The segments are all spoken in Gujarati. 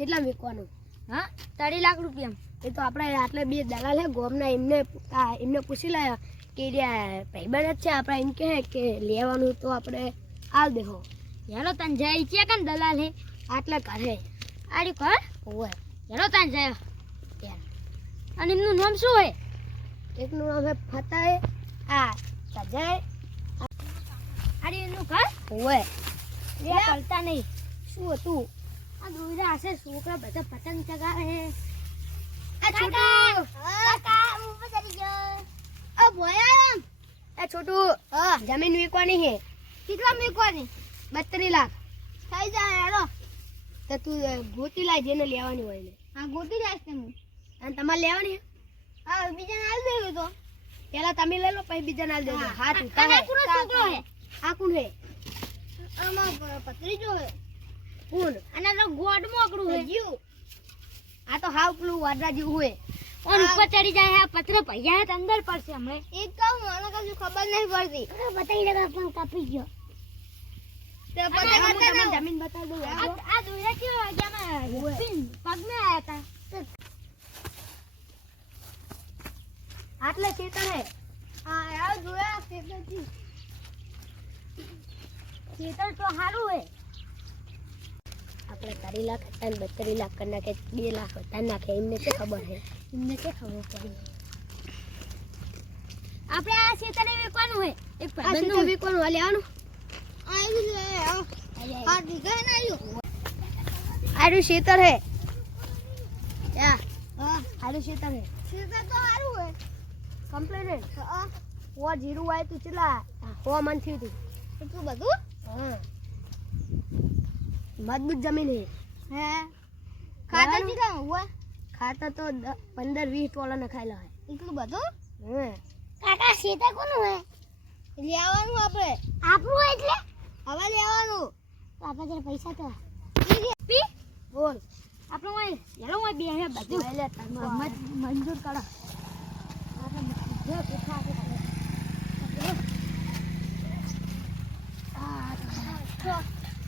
કેટલા વેચવાનું? હા 3 લાખ રૂપિયા. એ તો આપણે આટલે બે દલાલ હે ગોમના એમને પૂછી લાયા કે ભાઈબંધ જ છે આપણે એમ કે લેવાનું તો આપણે આલ દેહો. હેલો તને જાય છે કે દલાલ હે આટલે કરે આડી કર ઓય હેલો તને જાય યાર. અને એમનું નામ શું હે? એકનું નામ હે ફતાહે આ સજય આડી એનું કર ઓય. લે કરતા નહીં. શું હતું? આ દોરા હશે છોકરા બધા પતંગ ચગાવે હે. આ છોટું કાકા હું બજારી ગયો. આ ભોયા એ છોટું જમીન વેચવાની હે. કેટલા મેકવાની? 32 લાખ થઈ જાય હેલો. તો તું ગોતી લાય જેને લેવાની હોય ને. હા ગોતી જાય છે હું. અને તમારે લેવાની હે? હા બીજાને આલ દેજો તો. પેલા તમે લઈ લો પછી બીજાને આલ દેજો. હા તું આ કોનો છોકરો હે? આ કોણ હે? આમાં પત્રીજો હે. કોણ? અને તો ગોડ મોકડું હે. જીવ. આ તો હાવ પેલું વાડરા જેવું હોય. ઓન ઉપર ચડી જાય આ પત્ર ભૈયા હે અંદર પડશે હમણે. એક કહું મને કશું ખબર નહીં પડતી. બતાઈ લગા પણ કાપી ગયો. તે તમને જમીન બતાવી દઉં. આ દોરા કેવા વાગ્યામાં પિન પગમાં આયા તા. આટલે ખેતર હે. હા યાર જોયા ખેતરથી. ખેતર તો સારું હે. આપણે 3 લાખ હતા ને 32 લાખ કરી નાખે 2 લાખ હતા નાખે એમને શું ખબર હે? એમને કે ખબર પડી. આપણે આ ખેતરે વેચવાનું હે. એક આ ખેતર વેચવાનું હાલે આનું. આયું છે આ દીગા ના આયું. આરું ખેતર હે. હા આરું ખેતર હે. ખેતર તો સારું હે. કમ્પ્લીટ હે. હા ઓ જીરું આય તું ચલા 100 મન થયું તું. એટલું બધું? હા મજબૂત જમીન હે. હે ખાતર કેટલા હોય? ખાતર તો 15-20 ટોલા નખાયેલા હે. એટલું બધું? હે કાકા ખેતર કોનું હે? લેવાનું આપણે. આપણું એટલે? હવે લેવાનું. તો આપણે જરા પૈસા તો પી બોલ. આપણો હોય હેલો હોય બે હે બધું એટલે મંજૂર કરો. આપણે જો પૂછા કે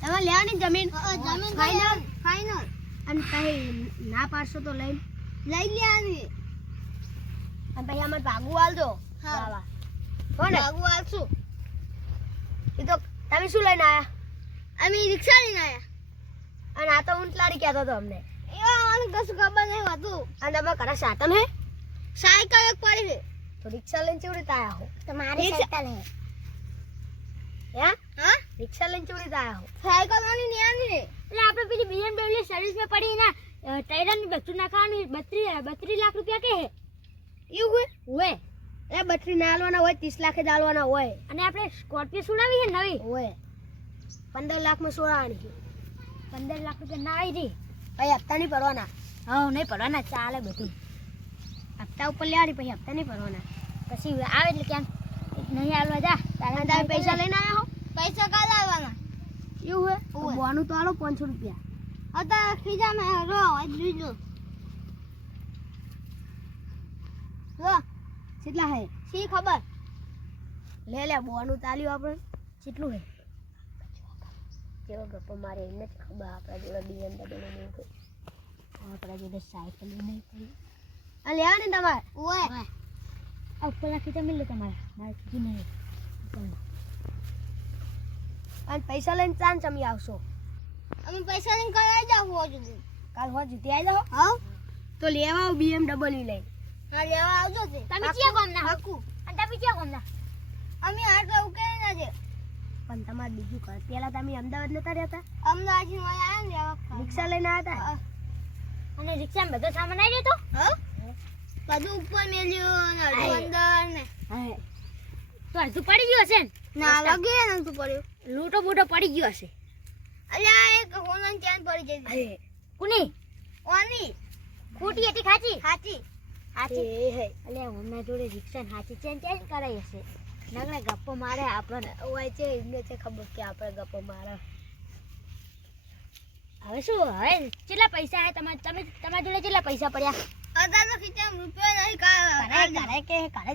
તમારે લેવાની જમીન જમીન ફાઇનલ ફાઇનલ અને પછી ના પાડશો તો લઈ લઈ લેવાની. અને પછી અમારે ભાગવું આલજો. હા. વાહ હો ને? ભાગવું આલશું. એ તો તમે શું લઈને આયા? અમે રિક્ષા લઈને આયા. અને આ તો ઊંટલાડી કહેતો હતો અમને. એવા મને કશું ખબર નહીં હતું. અને તમારા ઘરે સાધન હે? સાયકલ એક પડી છે. તો રિક્ષા લઈને ચેવડી આયા હો? તમારી સાયકલ હે. હે હા રિક્ષા લઈને ચેવડી આયા હો? સાયકલ વાળી લેવાની છે. એટલે આપણે પેલી BMW સર્વિસ માં પડી ના ટાયરની બધું નાખવાની 32 લાખ રૂપિયા કે હે એવું હોય. એ 32 ના આલવાના હોય 30 લાખે જ આલવાના હોય. અને આપણે સ્કોર્પિયો સુડાવી છે નવી હોય 15 લાખમાં સોળાવાની છે. 15 લાખ રૂપિયા ના આવી રહી. પછી હપ્તા નહીં ભરવાના. હા નહીં પડવાના ચાલે બધું. હપ્તા ઉપર લેવાની પછી હપ્તા નહીં ભરવાના. પછી આવે એટલે ક્યાં નહીં આલવા જા. અને તમે પૈસા લઈને આયા હો? પૈસા કાલ આવવાના. એવું હે? હોય. બોનું તો આલો 500 રૂપિયા. અત્યારે ખીજામાં રો લીધો રો કેટલા હે? શી ખબર લે લે બોનું તાલ્યું આપણે. કેટલું હે? કેવો ગપ્પો મારે એમને જ ખબર. આપણા જોડે BMW નહીં કોઈ. આપણા જોડે સાયકલ નહીં પડી. આ લેવાની તમારે? ઓય આ ઉપર રાખી તમે લે તમારે મારે કીધું નહીં. અને પૈસા લઈને ચાંદ ચમી આવશો? અમે પૈસા લઈને કરાવી જાવ હો સુધી. કાલ હોજ જીતી આવી જાઓ. હા તો લેવા આવો BMW લઈને. હા લેવા આવજો તે. તમે ક્યાં ગામના હકુ? અને તમે ક્યાં ગામના? અમે આટલા ઉકેલી ના છે. પણ તમારે બીજું કર. પેલા તમે અમદાવાદ નતા રહેતા? અમદાવાદ થી આયા ને લેવા. રિક્ષા લઈને આવ્યા હતા? અને રિક્ષામાં બધો સામાન આવી જતો? હા બધું ઉપર મેલ્યું ને અડધું અંદર ને. હા તો અડધું પડી ગયું હશે ને? ના લાગે ને તું પડ્યું. લૂંટો બૂટો પડી ગયો હશે. અલ્યા એક હોનન ચેન પડી જઈ. કોની? ઓની. ખોટી હતી ખાચી? ખાચી. એ હે. અલ્યા હમણાં જોડે રિક્ષા ને હાચી ચેન કરાઈ હશે. નગણે ગપ્પો મારે આપણને હોય છે એમને છે ખબર કે આપણે ગપ્પો મારે. હવે શું હવે કેટલા પૈસા હે તમારા જોડે કેટલા પૈસા પડ્યા? અધા તો ખીચામ રૂપિયા નહીં ઘરે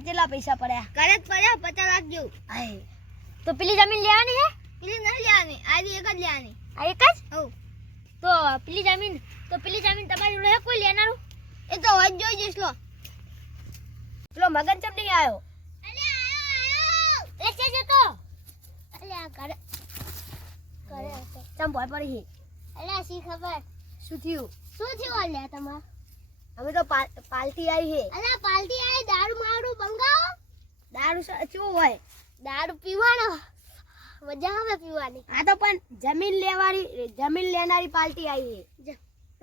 કેટલા પૈસા પડ્યા? ઘરે જ પડ્યા 50 લાખ જેવું. આય તો પેલી જમીન લેવાની હે? પેલી નહીં લેવાની આજે એક જ લેવાની. આ એક જ? હો તો પેલી જમીન તમારી જોડે હે કોઈ લેનારું? એ તો હોજ જોઈ જઈશ લો. પેલો મગન ચમ નહીં આવ્યો? અલે આયો લેશે જતો. અલે આ કરે ચમ ભોય પડી હી? અલે સી ખબર શું થયું? અલે તમાર? અમે તો પાલટી આવી હે. અલે પાલટી આઈ દારૂ મારું બંગાવો. દારૂ શું હોય? દારૂ પીવાનો મજા આવે પીવાની. આ તો પણ જમીન લેનારી પાલટી આવી હે.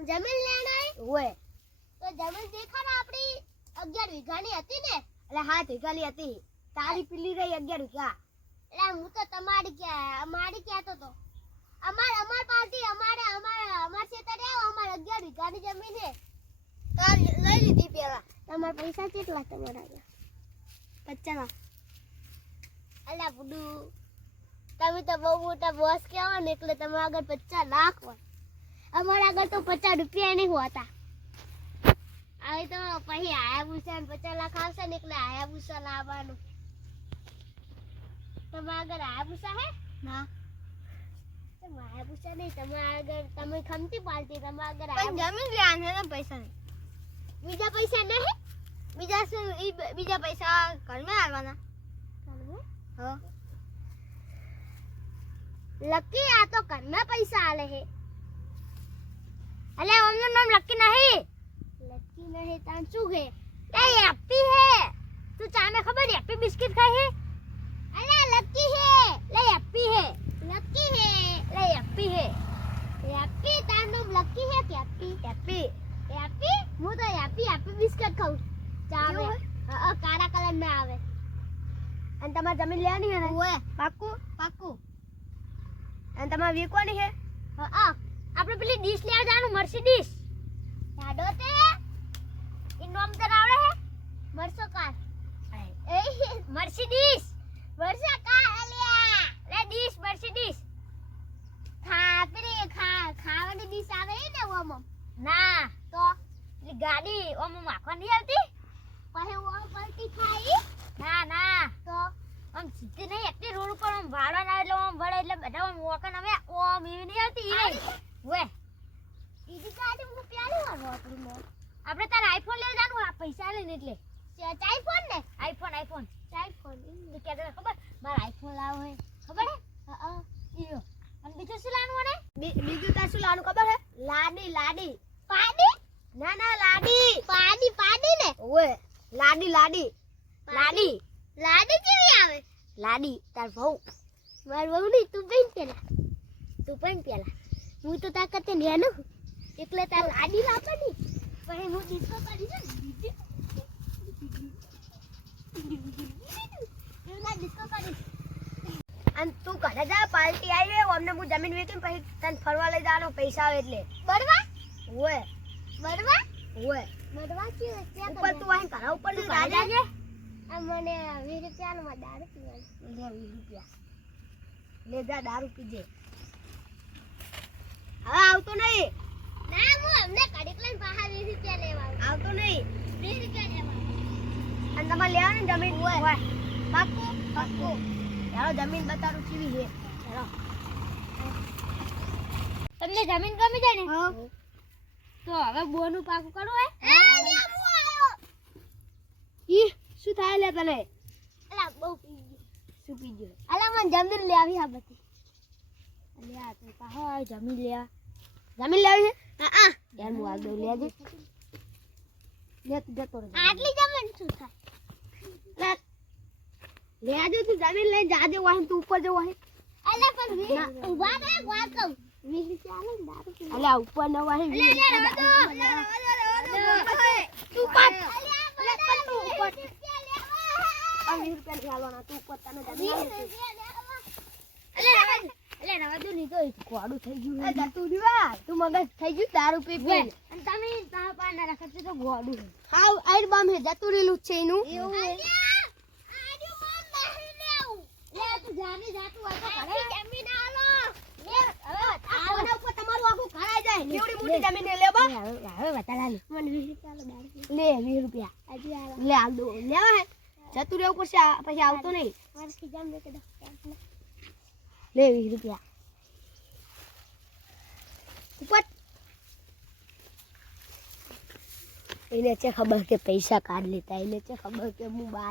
જમીન લેનારી હોય તો જમીન દેખા ને આપણી 11 વીઘાની હતી ને? એટલે 7 વીઘાની હતી. તારી પીલી રહી 11 વીઘા. એટલે હું તો અમારી કહેતો તો. અમાર પાર્ટી અમાર ખેતર આવો અમાર 11 વીઘાની જમીન છે. તાર લઈ લીધી પેલા. તમાર પૈસા કેટલા તમારા? 50. અલા બુડુ તમે તો બહુ મોટા બોસ કહેવા ને એટલે તમારા આગળ 50 લાખ હોય. અમારા આગળ તો 50 રૂપિયા નહીં હોતા. હવે તો પછી આયાભૂષા 50 લાખ આવશે ને એટલે આયાભૂષા લાવવાનું. તમારા આગળ આયાભૂષા હે? ના આયાભૂષા નહીં તમારા આગળ. તમે ખમતી પાલતી તમારા આગળ જમીન લેવાને ને પૈસા નહીં. બીજા પૈસા નહીં? બીજા પૈસા ઘરમાં આવવાના. હા લકી આ તો ઘરના પૈસા આલે હે. અલે ઓમનું નામ લકી નહીં. લકી નહીં તાન શું હે? એ હેપી હે. તું ચાને ખબર હેપી બિસ્કિટ ખાય હે? અલે લકી હે. લે હેપી હે. લકી હે. લે હેપી હે. હેપી તાર નામ લકી હે કે હેપી? હેપી હું તો હેપી બિસ્કિટ ખાઉં. ચાવે હા કાળા કલર ના આવે. અને તમારે જમીન લેવાની હે ને? ઓએ પાક્કું. અને તમારે વેચવાની હે? હા આપણે પેલી ડીશ લેવા જવાનું મર્સિડીઝ. યાદો તે ઈ નામ તને આવડે હે? મરસો કાર. એ મર્સિડીઝ. મરસો કાર અલ્યા. લે ડીશ મર્સિડીઝ. ખાવાની ડીશ આવે ને ઓમ. ના તો પેલી ગાડી ઓમ માખવા નહીં આવતી? પછી ઓમ પલટી ખાઈ? ના તો આમ સીધી નહીં એકલી રોડ ઉપર આમ વાળવા ના એટલે આમ વળે એટલે બધા આમ વોકન અમે ઓમ એવી નહીં આવતી ઈ નહીં. વે ઈજી ગાડી હું પ્યાલી વાળો આપણે તાર આઈફોન લઈ જાનું આ પૈસા લઈને એટલે આઈફોન ને આઈફોન ઈ કે ખબર માર આઈફોન લાવો હે ખબર હે? હા ઈયો અને બીજું શું લાવવાનું ને? બીજું તાર શું લાવવાનું ખબર હે? લાડી. પાડી? ના લાડી. પાડી ને? ઓય લાડી. લાડી કેવી આવે? લાડી તાર ભૌ. માર બહુ નહીં તું પેન પેલા હું તો તાર કરતે નેનું એટલે તાર લાડી લાવવાની. પછી હું ડિસ્કો કરી છે ડિસ્કો કરી. અને તું ઘરે જા પાર્ટી આવી હે અમને હું જમીન વેચીને પછી તને ફરવા લઈ જવાનો પૈસા આવે એટલે. બડવા ઓય બડવા કે ઉપર તું અહીં ઘરા ઉપર તું રાજા છે આ મને 20 રૂપિયાનો માં દારૂ પીવાનો. લે 20 રૂપિયા લે જા દારૂ પીજે. હવે આવતો નહીં. ના હું અમને કડીક લઈને પાછા 20 રૂપિયા લેવા આવું. આવતો નહીં. 20 રૂપિયા લેવા અને તમારે લેવાની જમીન હોય પાક્કું. ચાલો જમીન બતાવું કેવી છે. ચાલો તમને જમીન ગમી જાય ને? હા તો હવે બોનું પાકું કરવું હે? ઈ શું થાય લે તને? અલા બહુ પી ગયો. શું પીજો? અલા મને જમીન લેવી આ બધી. અલ્યા તો પાહો આ જમીન લેવા. જમીન લેવી છે? હા યાર હું આગળ લેજે. લે તું જતો રહે. આટલી જમીન શું થાય? લેજો તું જમીન લઈને જાજે વાહન તું ઉપર જવો હે. અલા પણ ઉભા રહે વાત કહું 20 રૂપિયા આલે ને દારૂ પી. અલ્યા ઉપર ન વાહે. તું પાટ. અલ્યા તું ઉપર. 20 રૂપિયા ચાલવાના તું ઉપર તને જમીન અલ્યા રવા દો નહીં તો ગોડું થઈ ગયું. એ જતું દીવા તું મગજ થઈ ગયું દારૂ પી પી. અને તમે તારા પાના રાખત તો ગોડું હે. હાવ આઈર બામ હે જતું રેલું છે એનું. એવું હે. આડ્યું માર નહીં લેવું. લે તું જાની જાતું હોય તો ઘરે જમીન આલો. લે હવે આના ઉપર તમારું આખું ઘરાઈ જાય. કેવડી મોટી જમીન હે લે બા. હવે બતાલા લે. મને 20 રૂપિયા લો દારૂ પી. લે 20 રૂપિયા. હજી આલો. લે આલ દો. લેવા હે. જતું રહેવું પડશે પછી આવતો નહીં. મારે ખીજામ દે કે દો. લે 20 રૂપિયા. ઉપર એને છે ખબર કે પૈસા કાઢ લેતા એને છે ખબર કે હું બહાર